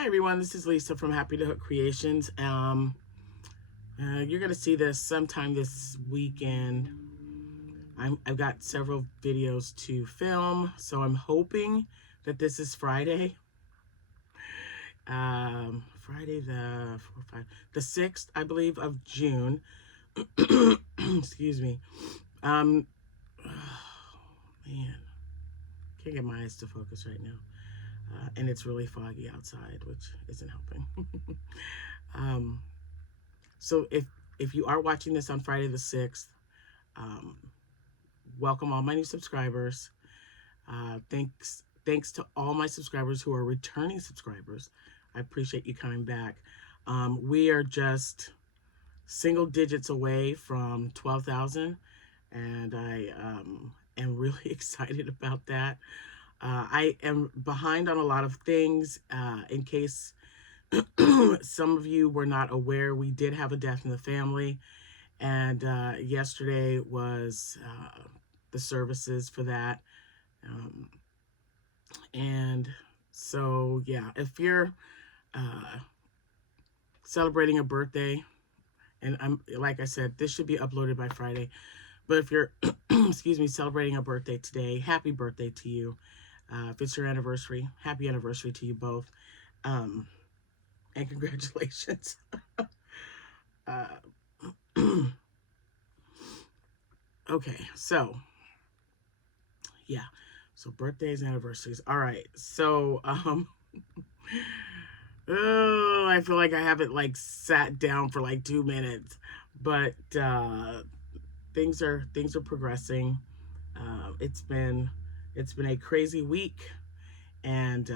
Hi everyone, this is Lisa from Happytohook Creations. You're gonna see this sometime this weekend. I've got several videos to film, so I'm hoping that this is Friday. Friday the 6th, I believe, of June. Excuse me. Oh, man, can't get my eyes to focus right now. And it's really foggy outside, which isn't helping. So if you are watching this on Friday the 6th, welcome all my new subscribers. Thanks to all my subscribers who are returning subscribers. I appreciate you coming back. We are just single digits away from 12,000, and I am really excited about that. I am behind on a lot of things. In case some of you were not aware, we did have a death in the family, and yesterday was the services for that. And so, yeah, if you're celebrating a birthday, and like I said, this should be uploaded by Friday, but if you're, excuse me, celebrating a birthday today, happy birthday to you. If it's your anniversary, happy anniversary to you both. And congratulations. Okay, so yeah, so birthdays, anniversaries. All right, so oh, I feel like I haven't like sat down for like 2 minutes, but things are progressing. It's been a crazy week, and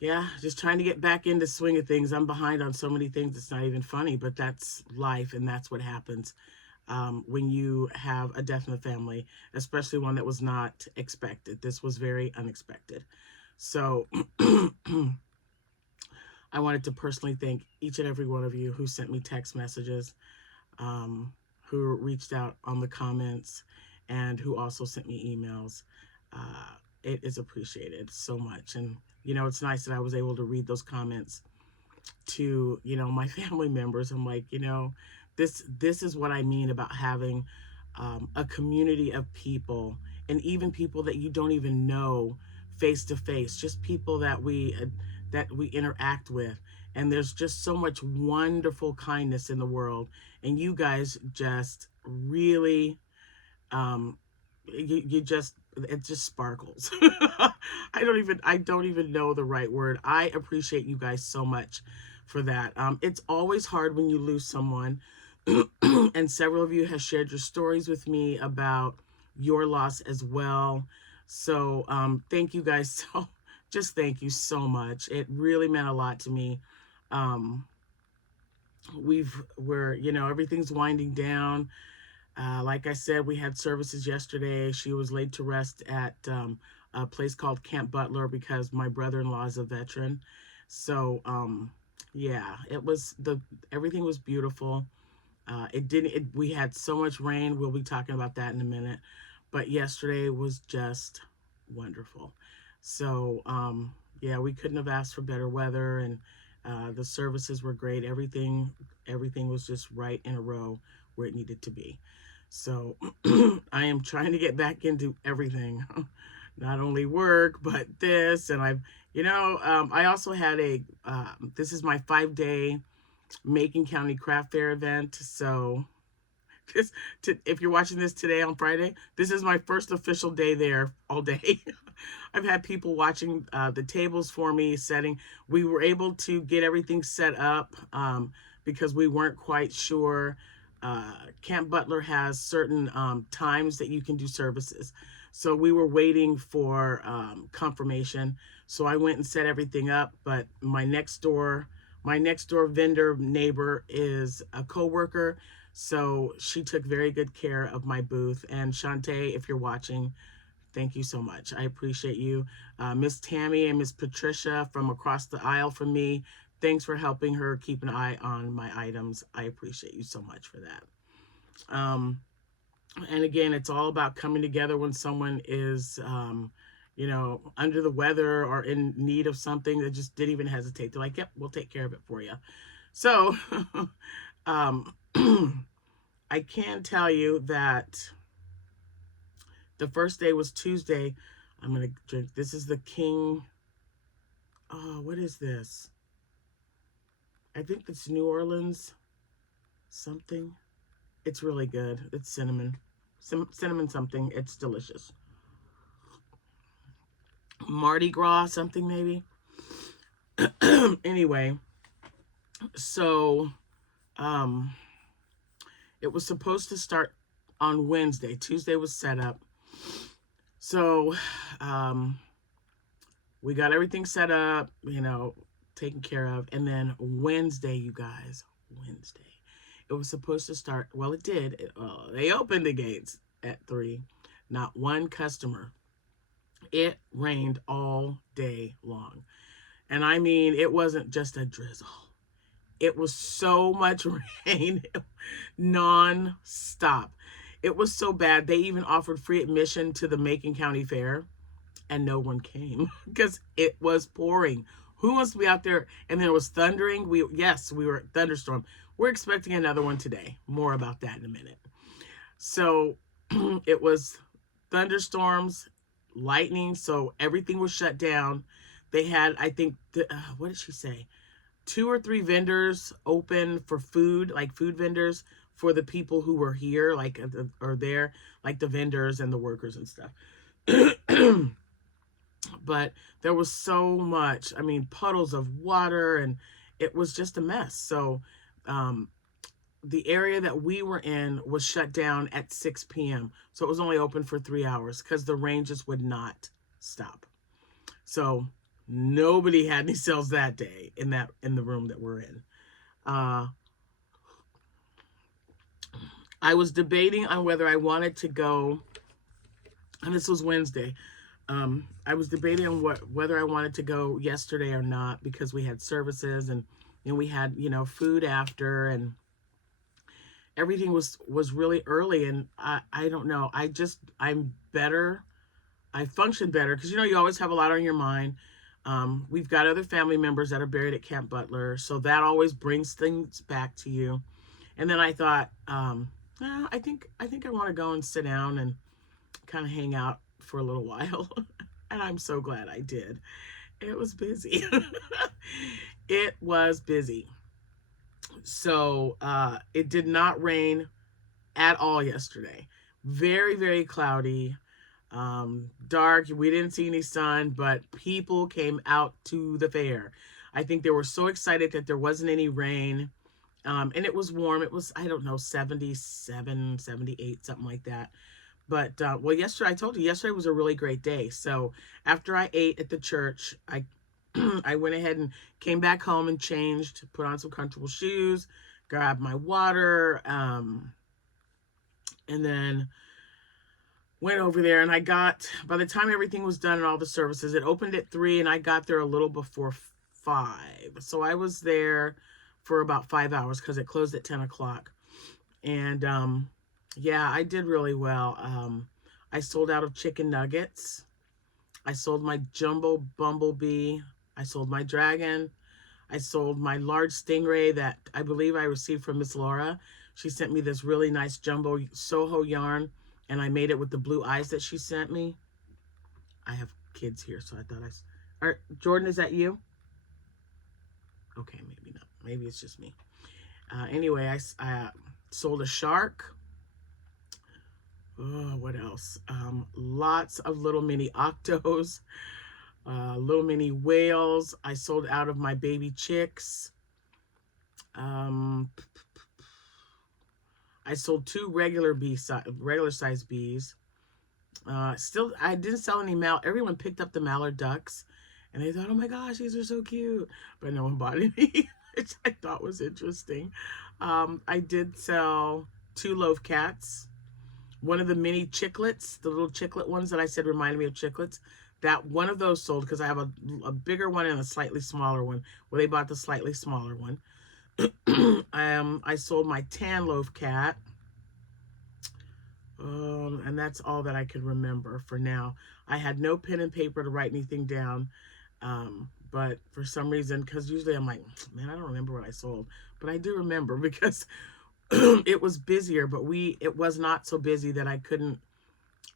yeah, just trying to get back into swing of things. I'm behind on so many things. It's not even funny, but that's life, and that's what happens when you have a death in the family, especially one that was not expected. This was very unexpected. So I wanted to personally thank each and every one of you who sent me text messages, who reached out on the comments, and who also sent me emails. It is appreciated so much. And, it's nice that I was able to read those comments to, my family members. I'm like, this is what I mean about having a community of people, and even people that you don't even know face to face, just people that we interact with. And there's just so much wonderful kindness in the world, and you guys just really you just, it just sparkles. I don't even know the right word. I appreciate you guys so much for that. It's always hard when you lose someone. And several of you have shared your stories with me about your loss as well. So thank you guys. So just thank you so much. It really meant a lot to me. Everything's winding down. Like I said, we had services yesterday. She was laid to rest at a place called Camp Butler because my brother-in-law is a veteran. So yeah, everything was beautiful. We had so much rain. We'll be talking about that in a minute. But yesterday was just wonderful. So yeah, we couldn't have asked for better weather, and the services were great. Everything was just right in a row where it needed to be. So I am trying to get back into everything, not only work, but this. And I also had this is my 5-day Macon County Craft Fair event. So if you're watching this today on Friday, this is my first official day there all day. I've had people watching the tables for me, setting. We were able to get everything set up because we weren't quite sure. Camp Butler has certain times that you can do services. So we were waiting for confirmation. So I went and set everything up, but my next door vendor neighbor is a coworker, so she took very good care of my booth. And Shantae, if you're watching, thank you so much. I appreciate you. Miss Tammy and Miss Patricia from across the aisle from me, thanks for helping her keep an eye on my items. I appreciate you so much for that. And again, it's all about coming together when someone is you know, under the weather or in need of something, that just didn't even hesitate. They're like, yep, we'll take care of it for you. So um, I can tell you that the first day was Tuesday. I'm going to drink. This is the King. Oh, what is this? I think it's New Orleans something. It's really good. It's cinnamon. Cinnamon something. It's delicious. Mardi Gras something maybe. Anyway, so um it was supposed to start on Wednesday. Tuesday was set up. So we got everything set up, you know, taken care of. And then Wednesday, you guys, Wednesday, it was supposed to start. Well, it did. They opened the gates at 3. Not one customer. It rained all day long. And I mean, it wasn't just a drizzle. It was so much rain, non-stop. It was so bad. They even offered free admission to the Macon County Fair, and no one came because it was pouring. Who wants to be out there? And then it was thundering. We were thunderstorm. We're expecting another one today. More about that in a minute. So it was thunderstorms, lightning. So everything was shut down. They had, I think, what did she say? 2 or 3 vendors open for food, like food vendors for the people who were here, like, or there, like the vendors and the workers and stuff. But there was so much, I mean, puddles of water, and it was just a mess. So the area that we were in was shut down at 6 p.m. So it was only open for 3 hours because the rain just would not stop. So nobody had any sales that day in the room that we're in. I was debating on whether I wanted to go, and this was Wednesday. I was debating on whether I wanted to go yesterday or not, because we had services and we had, you know, food after, and everything was really early. And I don't know. I'm better. I function better because, you know, you always have a lot on your mind. We've got other family members that are buried at Camp Butler, so that always brings things back to you. And then I thought, I think I want to go and sit down and kind of hang out for a little while. And I'm so glad I did. It was busy. It was busy. So it did not rain at all yesterday. Very, very cloudy, dark. We didn't see any sun, but people came out to the fair. I think they were so excited that there wasn't any rain. And it was warm. It was, I don't know, 77, 78, something like that. But, well, yesterday, I told you, yesterday was a really great day. So after I ate at the church, I I went ahead and came back home and changed, put on some comfortable shoes, grabbed my water, and then went over there. And I got, by the time everything was done and all the services, it opened at 3, and I got there a little before 5. So I was there for about 5 hours because it closed at 10 o'clock. And yeah, I did really well. I sold out of chicken nuggets. I sold my jumbo bumblebee. I sold my dragon. I sold my large stingray that I believe I received from Miss Laura. She sent me this really nice jumbo Soho yarn, and I made it with the blue eyes that she sent me. I have kids here, so I thought All right, Jordan, is that you? Okay, maybe not. Maybe it's just me. Anyway, I sold a shark. Oh, what else? Lots of little mini octos, little mini whales. I sold out of my baby chicks. I sold 2 regular size bees. Still, I didn't sell any everyone picked up the mallard ducks, and they thought, oh my gosh, these are so cute. But no one bought any, which I thought was interesting. I did sell 2 loaf cats. One of the mini chiclets, the little chiclet ones that I said reminded me of chiclets, that one of those sold because I have a bigger one and a slightly smaller one. Well, they bought the slightly smaller one. I sold my tan loaf cat. And that's all that I can remember for now. I had no pen and paper to write anything down. But for some reason, because usually I'm like, man, I don't remember what I sold. But I do remember because it was busier, but it was not so busy that I couldn't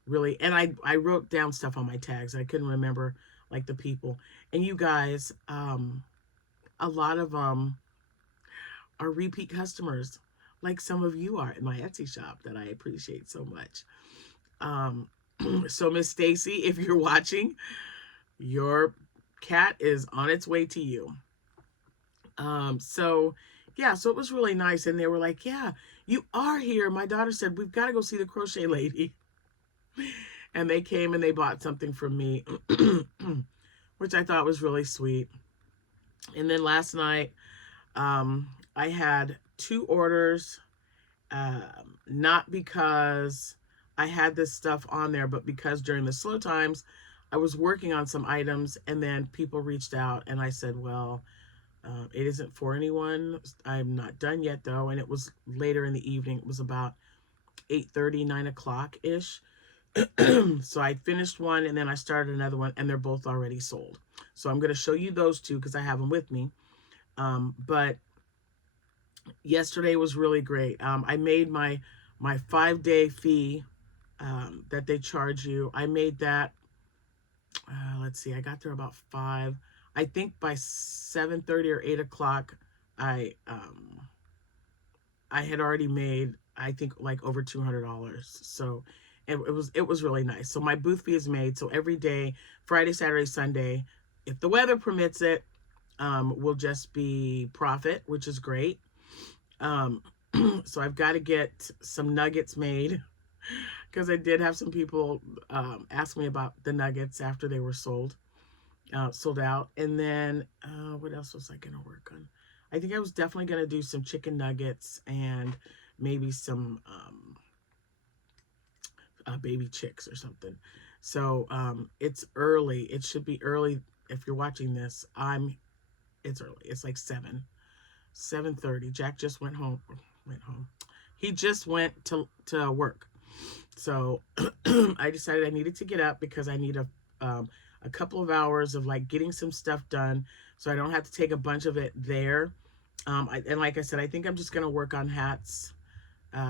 really, and I wrote down stuff on my tags. I couldn't remember like the people. And you guys, a lot of are repeat customers, like some of you are in my Etsy shop that I appreciate so much. Um, so Miss Stacy, if you're watching, your cat is on its way to you. So yeah, so it was really nice, and they were like, "Yeah, you are here." My daughter said, "We've got to go see the crochet lady," and they came and they bought something from me, which I thought was really sweet. And then last night, I had 2 orders, not because I had this stuff on there, but because during the slow times, I was working on some items, and then people reached out, and I said, well, it isn't for anyone. I'm not done yet, though, and it was later in the evening. It was about 8:30, 9 o'clock ish. So I finished one, and then I started another one, and they're both already sold. So I'm going to show you those 2 because I have them with me. But yesterday was really great. I made my 5-day fee that they charge you. I made that. Let's see. I got there about 5. I think by 7:30 or 8 o'clock, I had already made, I think, like over $200. So it was really nice. So my booth fee is made. So every day, Friday, Saturday, Sunday, if the weather permits it, will just be profit, which is great. So I've got to get some nuggets made because I did have some people ask me about the nuggets after they were sold out. And then what else was I going to work on? I think I was definitely going to do some chicken nuggets and maybe some baby chicks or something. So it's early. It should be early if you're watching this. It's early. It's like 7:30. Jack just went home. He just went to work. So I decided I needed to get up because I need a couple of hours of like getting some stuff done so I don't have to take a bunch of it there. And like I said, I think I'm just going to work on hats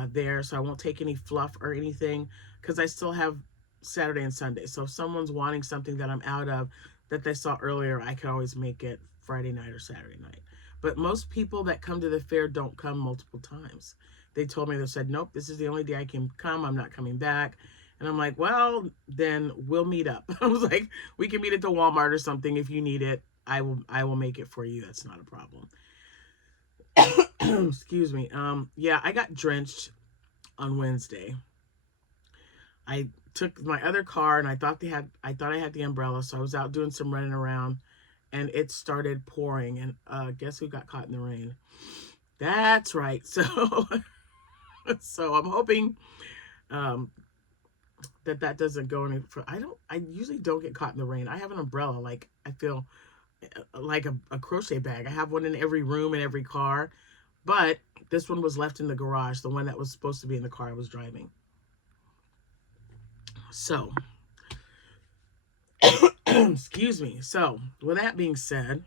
there, so I won't take any fluff or anything because I still have Saturday and Sunday. So if someone's wanting something that I'm out of that they saw earlier, I can always make it Friday night or Saturday night. But most people that come to the fair don't come multiple times. They told me, they said, nope, this is the only day I can come. I'm not coming back. And I'm like, well, then we'll meet up. I was like, we can meet at the Walmart or something. If you need it, I will make it for you. That's not a problem. Excuse me. Yeah, I got drenched on Wednesday. I took my other car and I thought I had the umbrella, so I was out doing some running around and it started pouring, and guess who got caught in the rain? That's right. So I'm hoping that doesn't go any further. I usually don't get caught in the rain. I have an umbrella. Like, I feel like a crochet bag. I have one in every room in every car, but this one was left in the garage, the one that was supposed to be in the car I was driving. So excuse me. So with that being said,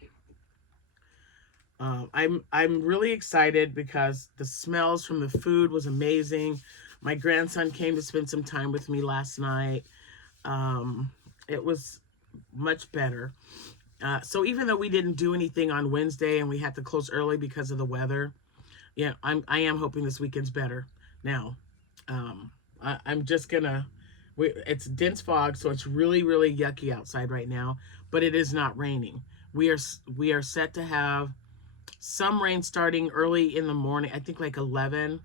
I'm really excited because the smells from the food was amazing. My grandson came to spend some time with me last night. It was much better. So even though we didn't do anything on Wednesday and we had to close early because of the weather, yeah, I am hoping this weekend's better. Now, I'm just gonna. It's dense fog, so it's really really yucky outside right now. But it is not raining. We are set to have some rain starting early in the morning. I think like 11,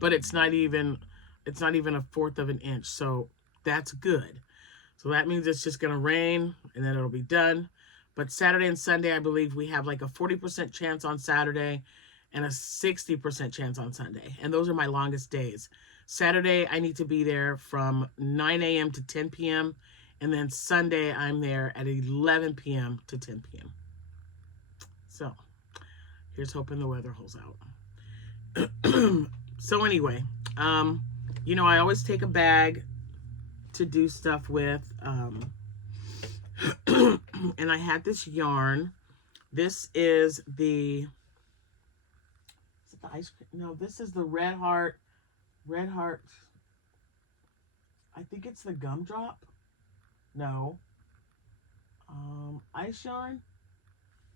but it's not even a fourth of an inch. So that's good. So that means it's just gonna rain and then it'll be done. But Saturday and Sunday, I believe we have like a 40% chance on Saturday and a 60% chance on Sunday. And those are my longest days. Saturday, I need to be there from 9 a.m. to 10 p.m. And then Sunday, I'm there at 11 p.m. to 10 p.m. So here's hoping the weather holds out. So anyway, You know, I always take a bag to do stuff with. And I had this yarn. This is the ice cream? No, this is the Red Heart. Red Heart. I think it's the gumdrop. No. Ice yarn.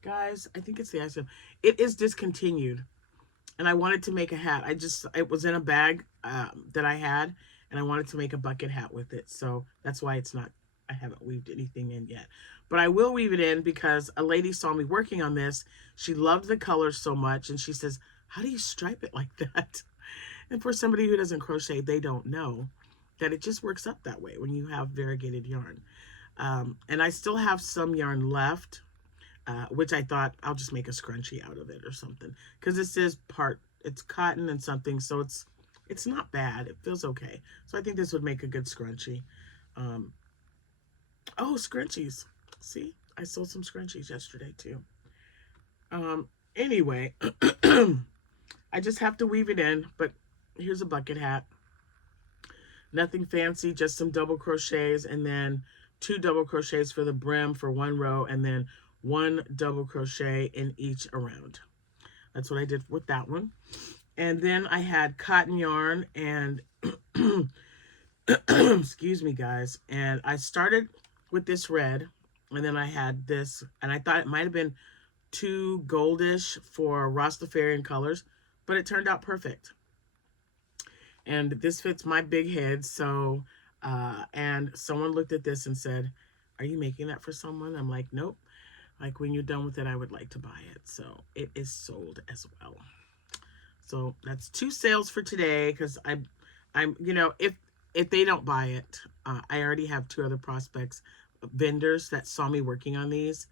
Guys, I think it's the ice yarn. It is discontinued. And I wanted to make a hat. It was in a bag that I had, and I wanted to make a bucket hat with it. So that's why I haven't weaved anything in yet. But I will weave it in because a lady saw me working on this. She loved the colors so much, and she says, how do you stripe it like that? And for somebody who doesn't crochet, they don't know that it just works up that way when you have variegated yarn. And I still have some yarn left, which I thought I'll just make a scrunchie out of it or something. Because this is it's cotton and something, so it's not bad. It feels okay. So I think this would make a good scrunchie. Oh, scrunchies. See, I sold some scrunchies yesterday too. Anyway, I just have to weave it in, but here's a bucket hat. Nothing fancy, just some double crochets, and then 2 double crochets for the brim for 1 row, and then 1 double crochet in each around. That's what I did with that one. And then I had cotton yarn and excuse me guys, and I started with this red, and then I had this, and I thought it might have been too goldish for Rastafarian colors, but it turned out perfect. And this fits my big head. So and someone looked at this and said, are you making that for someone? I'm like, nope. Like, when you're done with it, I would like to buy it. So it is sold as well. So that's 2 sales for today, because I'm you know, if they don't buy it, I already have 2 other prospects, vendors that saw me working on these,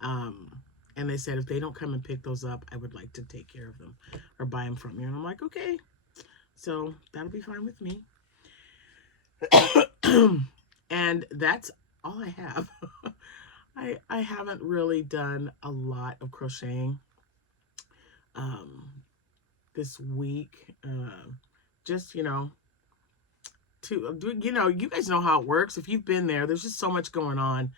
and they said if they don't come and pick those up, I would like to take care of them or buy them from you. And I'm like, okay, so that'll be fine with me. And that's all I have. I haven't really done a lot of crocheting this week. Just, you know, you guys know how it works. If you've been there, there's just so much going on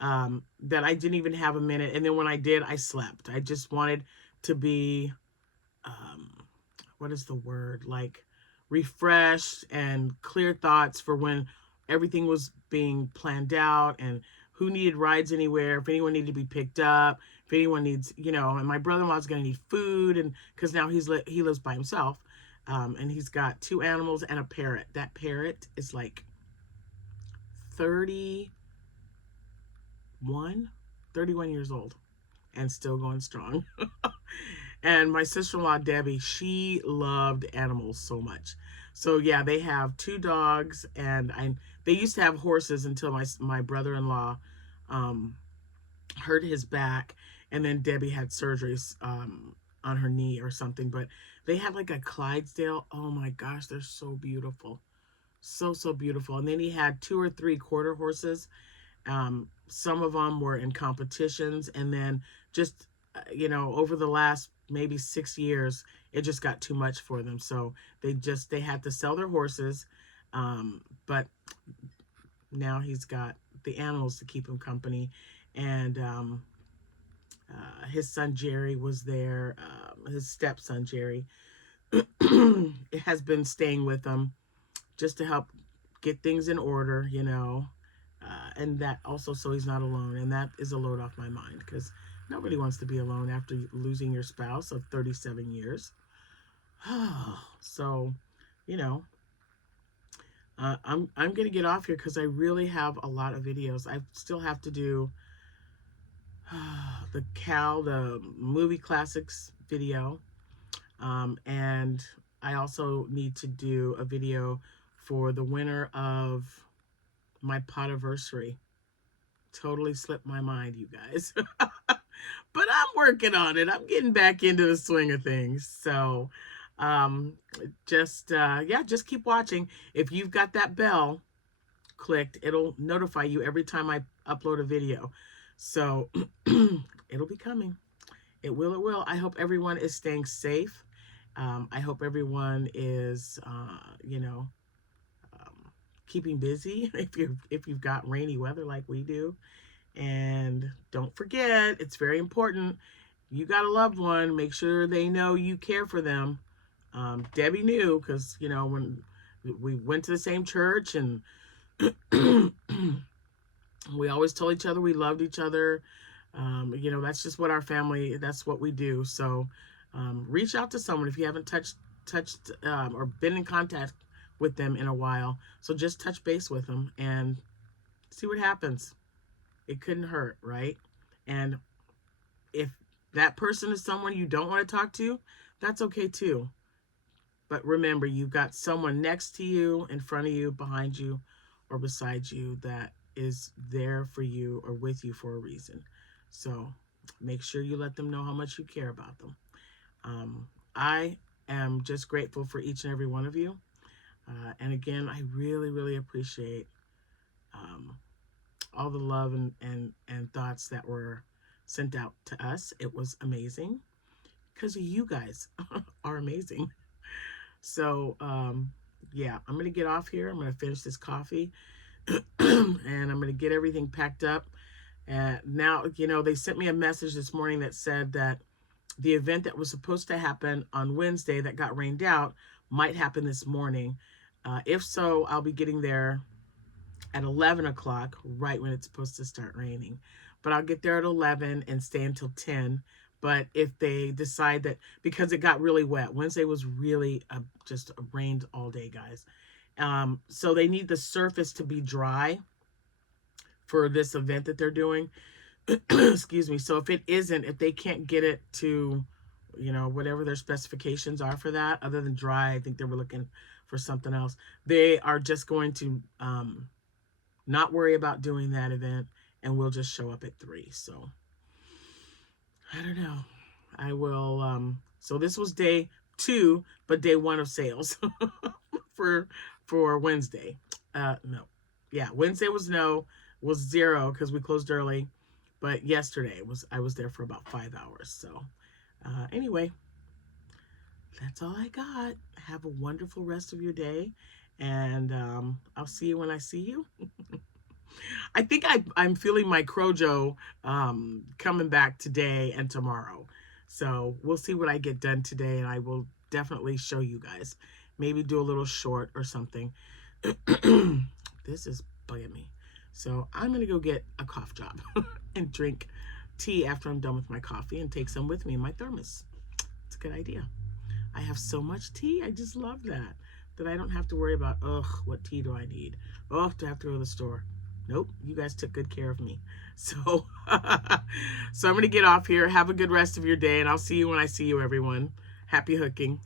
that I didn't even have a minute. And then when I did, I slept. I just wanted to be, what is the word? Like, refreshed and clear thoughts for when everything was being planned out, and who needed rides anywhere, if anyone needed to be picked up, if anyone needs, you know, and my brother-in-law's going to need food, and because now he lives by himself, and he's got 2 animals and a parrot. That parrot is like 31 years old and still going strong. And my sister-in-law, Debbie, she loved animals so much. So yeah, they have 2 dogs, and they used to have horses until my brother-in-law hurt his back, and then Debbie had surgeries on her knee or something. But they had like a Clydesdale. Oh my gosh, they're so beautiful. So beautiful. And then he had 2 or 3 quarter horses. Some of them were in competitions, and then just you know, over the last maybe 6 years, it just got too much for them. So they had to sell their horses. But now he's got the animals to keep him company. And his son Jerry was there. His stepson Jerry has been staying with him just to help get things in order, you know. And that also, so he's not alone. And that is a load off my mind, because nobody wants to be alone after losing your spouse of 37 years. So, you know, I'm going to get off here because I really have a lot of videos. I still have to do the movie classics video. And I also need to do a video for the winner of my potiversary. Totally slipped my mind, you guys. But I'm working on it. I'm getting back into the swing of things. So just keep watching. If you've got that bell clicked, it'll notify you every time I upload a video. So it'll be coming. It will. I hope everyone is staying safe. I hope everyone is, you know, keeping busy if you've got rainy weather like we do. And don't forget, it's very important. You got a loved one, make sure they know you care for them. Debbie knew, because when we went to the same church, and we always told each other we loved each other. That's just what our family, that's what we do. So reach out to someone if you haven't touched or been in contact with them in a while. So just touch base with them and see what happens. It couldn't hurt, right? And if that person is someone you don't want to talk to, that's okay too. But remember, you've got someone next to you, in front of you, behind you, or beside you that is there for you or with you for a reason. So make sure you let them know how much you care about them. I am just grateful for each and every one of you. And again, I really, really appreciate all the love and thoughts that were sent out to us. It was amazing because you guys are amazing. So, yeah, I'm going to get off here. I'm going to finish this coffee and I'm going to get everything packed up. And now, they sent me a message this morning that said that the event that was supposed to happen on Wednesday that got rained out might happen this morning. If so, I'll be getting there at 11 o'clock, right when it's supposed to start raining. But I'll get there at 11 and stay until 10. But if they decide that, because it got really wet, Wednesday was really just rained all day, guys. So they need the surface to be dry for this event that they're doing. Excuse me. So if it isn't, if they can't get it to, whatever their specifications are for that, other than dry, I think they were looking for something else. They are just going to not worry about doing that event, and we'll just show up at 3. So I don't know. I will. So this was day 2, but day 1 of sales for Wednesday. No, yeah, Wednesday was 0 because we closed early, but yesterday I was there for about 5 hours. So anyway, that's all I got. Have a wonderful rest of your day, and I'll see you when I see you. I think I'm feeling my Crojo coming back today and tomorrow. So we'll see what I get done today, and I will definitely show you guys. Maybe do a little short or something. This is bugging me. So I'm going to go get a cough drop and drink tea after I'm done with my coffee and take some with me in my thermos. It's a good idea. I have so much tea. I just love that I don't have to worry about, what tea do I need? Do I have to go to the store? Nope, you guys took good care of me. So, so I'm going to get off here. Have a good rest of your day, and I'll see you when I see you, everyone. Happy hooking.